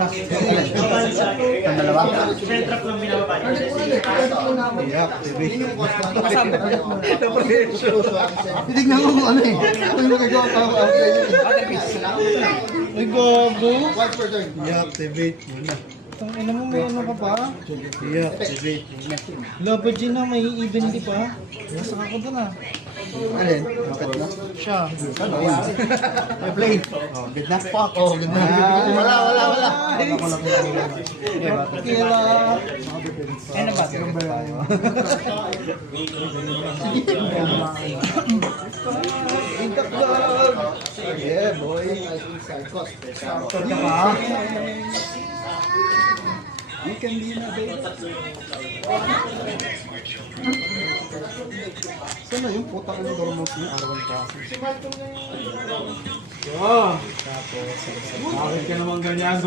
Ang dalawa. Centrap lang binababa. I-activate. Titignan mo kung ano eh. Kung yung magagawa pa ako after yun. Ay, gago. I-activate muna. Ang ina mo, may ano ka pa? I-activate muna. Laban dyan na, may even di pa. Nasa ako doon ah. Alin? Bakit na? Siya. May plane. Oh, good na. Fuck. Oh, good na. Wala. Kila. Ano ba? Number ano? Yeah, boy. Sakto ka ba? You can be na, babe. Saan na yung puta ko ng dormos niya? Arawan pa. Tapos, Bakit ka naman ganyan?